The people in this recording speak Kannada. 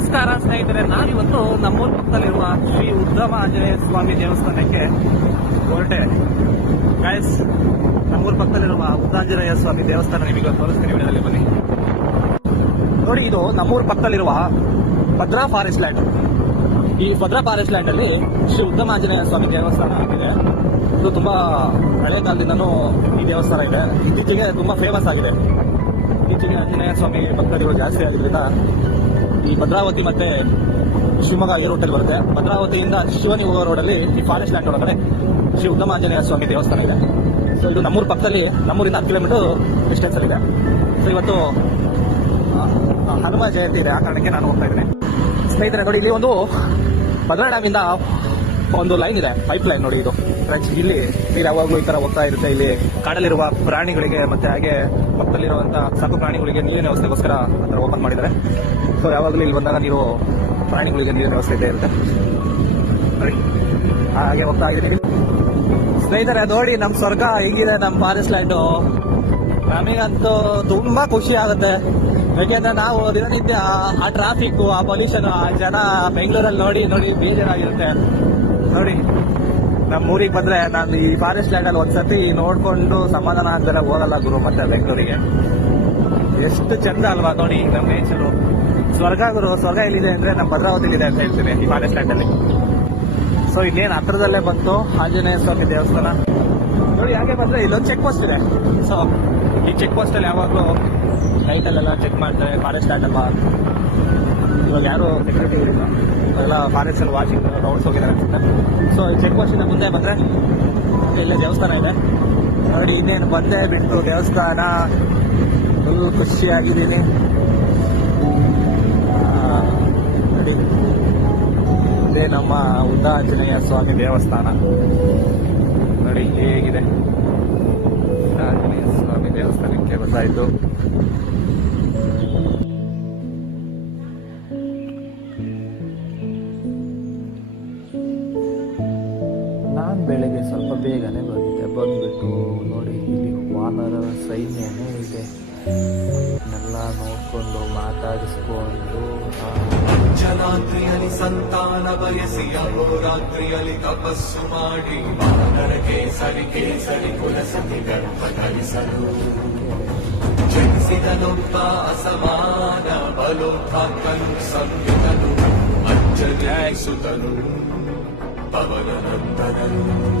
ನಮಸ್ಕಾರ ಸ್ನೇಹಿತರೆ, ನಾನಿವತ್ತು ನಮ್ಮೂರ ಪಕ್ಕದಲ್ಲಿರುವ ಶ್ರೀ ಉದ್ದಮ ಆಂಜನೇಯ ಸ್ವಾಮಿ ದೇವಸ್ಥಾನಕ್ಕೆ ಹೊರಟೆ. ಗೈಸ್, ನಮ್ಮೂರ ಪಕ್ಕದಲ್ಲಿರುವ ಉದ್ದಾಂಜನೇಯ ಸ್ವಾಮಿ ದೇವಸ್ಥಾನ ನಿಮಗೆ ತೋರಿಸ್ತೀನಿ. ವಿಡಿಯೋದಲ್ಲಿ ಬನ್ನಿ ನೋಡಿ. ಇದು ನಮ್ಮೂರ ಪಕ್ಕದಲ್ಲಿರುವ ಭದ್ರಾ ಫಾರೆಸ್ಟ್ ಲ್ಯಾಂಡ್. ಈ ಭದ್ರಾ ಫಾರೆಸ್ಟ್ ಲ್ಯಾಂಡ್ ಅಲ್ಲಿ ಶ್ರೀ ಉದ್ದಮ ಆಂಜನೇಯ ಸ್ವಾಮಿ ದೇವಸ್ಥಾನ ಆಗಿದೆ. ಇದು ತುಂಬಾ ಹಳೆ ಕಾಲದಿಂದನೂ ಈ ದೇವಸ್ಥಾನ ಇದೆ. ಇತ್ತೀಚೆಗೆ ತುಂಬಾ ಫೇಮಸ್ ಆಗಿದೆ. ಇತ್ತೀಚೆಗೆ ಆಂಜನೇಯ ಸ್ವಾಮಿ ಭಕ್ತರುಗಳು ಜಾಸ್ತಿ ಆಗಿದ್ದರಿಂದ ಈ ಭದ್ರಾವತಿ ಮತ್ತೆ ಶಿವಮೊಗ್ಗ ಈ ರೂಟಲ್ಲಿ ಬರುತ್ತೆ. ಭದ್ರಾವತಿಯಿಂದ ಶಿವನಿ ಹೋಗೋ ರೋಡಲ್ಲಿ ಈ ಫಾರೆಸ್ಟ್ ಲ್ಯಾಂಡ್ ಒಳಗಡೆ ಶ್ರೀ ಉದ್ದಮ ಆಂಜನೇಯ ಸ್ವಾಮಿ ದೇವಸ್ಥಾನ ಇದೆ. ಸೊ ಇದು ನಮ್ಮೂರ ಪಕ್ಕದಲ್ಲಿ, ನಮ್ಮೂರಿಂದ 10 ಕಿಲೋಮೀಟರ್ ಡಿಸ್ಟೆನ್ಸ್ ಅಲ್ಲಿ ಇದೆ. ಸೊ ಇವತ್ತು ಹನುಮ ಜಯಂತಿ ಇದೆ, ಆ ಕಾರಣಕ್ಕೆ ನಾನು ಹೋಗ್ತಾ ಇದ್ದೇನೆ. ಸ್ನೇಹಿತರೆ ನೋಡಿ, ಇಲ್ಲಿ ಒಂದು ಭದ್ರಾ ಡ್ಯಾಮ್ ಇಂದ ಒಂದು ಲೈನ್ ಇದೆ, ಪೈಪ್ ಲೈನ್ ನೋಡಿ. ಇದು ಇಲ್ಲಿ ನೀರು ಯಾವಾಗಲೂ ಈ ತರ ಹೋಗ್ತಾ ಇರುತ್ತೆ. ಇಲ್ಲಿ ಕಾಡಲ್ಲಿರುವ ಪ್ರಾಣಿಗಳಿಗೆ ಮತ್ತೆ ಹಾಗೆ ಪಕ್ಕದಲ್ಲಿರುವಂತಹ ಸಾಕು ಪ್ರಾಣಿಗಳಿಗೆ ನೀರಿನ ವ್ಯವಸ್ಥೆಗೋಸ್ಕರ ಅದರ ಓಪನ್ ಮಾಡಿದ್ದಾರೆ. ಸೊ ಯಾವಾಗಲೂ ಇಲ್ಲಿ ಬಂದಾಗ ನೀರು ಪ್ರಾಣಿಗಳಿಗೆ ನೀರಿನ ವ್ಯವಸ್ಥೆ ಇದ್ದೇ ಇರುತ್ತೆ. ನೋಡಿ, ಹಾಗೆ ಹೋಗ್ತಾ ಇದ್ದೀನಿ. ಸ್ನೇಹಿತರೆ ನೋಡಿ, ನಮ್ಮ ಸ್ವರ್ಗ ಹೇಗಿದೆ, ನಮ್ಮ ಫಾರೆಸ್ಟ್ ಲ್ಯಾಂಡು. ನಮಗಂತೂ ತುಂಬಾ ಖುಷಿ ಆಗುತ್ತೆ. ಯಾಕೆಂದ್ರೆ ನಾವು ದಿನನಿತ್ಯ ಆ ಟ್ರಾಫಿಕ್, ಆ ಪೊಲ್ಯೂಷನ್, ಆ ಜನ ಬೆಂಗಳೂರಲ್ಲಿ ನೋಡಿ ನೋಡಿ ಬೇಜಾರಾಗಿರುತ್ತೆ. ನೋಡಿ, ನಮ್ಮ ಊರಿಗೆ ಬಂದ್ರೆ ನಾನು ಈ ಫಾರೆಸ್ಟ್ ಲ್ಯಾಂಡ್ ಅಲ್ಲಿ ಒಂದ್ಸತಿ ನೋಡ್ಕೊಂಡು ಸಮಾಧಾನ ಆಗ್ದಲ್ಲ ಹೋಗಲ್ಲ ಗುರು ಮತ್ತೆ ಬೆಂಗಳೂರಿಗೆ. ಎಷ್ಟು ಚಂದ ಅಲ್ವಾ ನೋಡಿ ನಮ್ಮ ನೇಚರು. ಸ್ವರ್ಗ ಗುರು, ಸ್ವರ್ಗ ಎಲ್ಲಿದೆ ಅಂದ್ರೆ ನಮ್ಮ ಭದ್ರಾವತಿಲಿ ಇದೆ ಅಂತ ಹೇಳ್ತೀನಿ, ಈ ಫಾರೆಸ್ಟ್ ಲ್ಯಾಂಡ್ ಅಲ್ಲಿ. ಸೊ ಇನ್ನೇನು ಹತ್ರದಲ್ಲೇ ಬಂತು ಆಂಜನೇಯ ಸ್ವಾಮಿ ದೇವಸ್ಥಾನ. ನೋಡಿ, ಹಾಗೆ ಬಂದ್ರೆ ಇಲ್ಲೊಂದು ಚೆಕ್ ಪೋಸ್ಟ್ ಇದೆ. ಸೊ ಈ ಚೆಕ್ ಪೋಸ್ಟ್ ಅಲ್ಲಿ ಯಾವಾಗಲೂ ನೈಟಲ್ಲೆಲ್ಲ ಚೆಕ್ ಮಾಡ್ತಾರೆ. ಫಾರೆಸ್ಟ್ ಲ್ಯಾಂಡ್ ಅಲ್ವಾ, ಇವಾಗ ಯಾರು ಸೆಕ್ಯೂರಿಟಿ ಇಲ್ಲ, ಎಲ್ಲ ಫಾರೆಸ್ಟ್ ಅಲ್ಲಿ ವಾಚಿಂಗ್ ರೌಂಡ್ಸ್ ಹೋಗಿದ್ದಾರೆ ಅನ್ಸುತ್ತೆ. ಸೊ ಈ ಚೆಕ್ ಪೋಸ್ಟ್ ಇಂದ ಮುಂದೆ ಬಂದ್ರೆ ಇಲ್ಲೇ ದೇವಸ್ಥಾನ ಇದೆ ನೋಡಿ. ಇನ್ನೇನು ಬಂದೇ ಬಿಟ್ಟು ದೇವಸ್ಥಾನ. ಫುಲ್ ಖುಷಿಯಾಗಿದ್ದೀನಿ ನೋಡಿ. ಇದೇ ನಮ್ಮ ಉದ್ದಾಂಜನೇಯ ಸ್ವಾಮಿ ದೇವಸ್ಥಾನ ನೋಡಿ ಹೇಗಿದೆ. ಆಂಜನೇಯ ಸ್ವಾಮಿ ದೇವಸ್ಥಾನಕ್ಕೆ ಬಂದಾಯಿತು. ನಾನು ಬೆಳಗ್ಗೆ ಸ್ವಲ್ಪ ಬೇಗನೆ ಬಂದ್ಬಿಟ್ಟು ನೋಡಿ, ಇಲ್ಲಿ ವಾನರ ಸೈನ್ಯನೇ ಇದೆ. ಎಲ್ಲ ನೋಡ್ಕೊಂಡು ಮಾತಾಡಿಸ್ಕೊಂಡು ಜಲಾದ್ರಿಯಲ್ಲಿ ಸಂತಾನ ಬಯಸಿ ಅಹೋರಾತ್ರಿಯಲ್ಲಿ ತಪಸ್ಸು ಮಾಡಿ ವಾನರಕ್ಕೆ ಸರಿ ಕುಲಸತಿ ಗರ್ಭ ಧರಿಸಲು ಜನಿಸಿದನೊಬ್ಬ ಅಸಮಾನ ಬಲೋತ್ಥಾಕನು ಸಂವಿಧನು ಅಂಜನೇಯ ಸುತನು ಪವನ ನಂದನನು.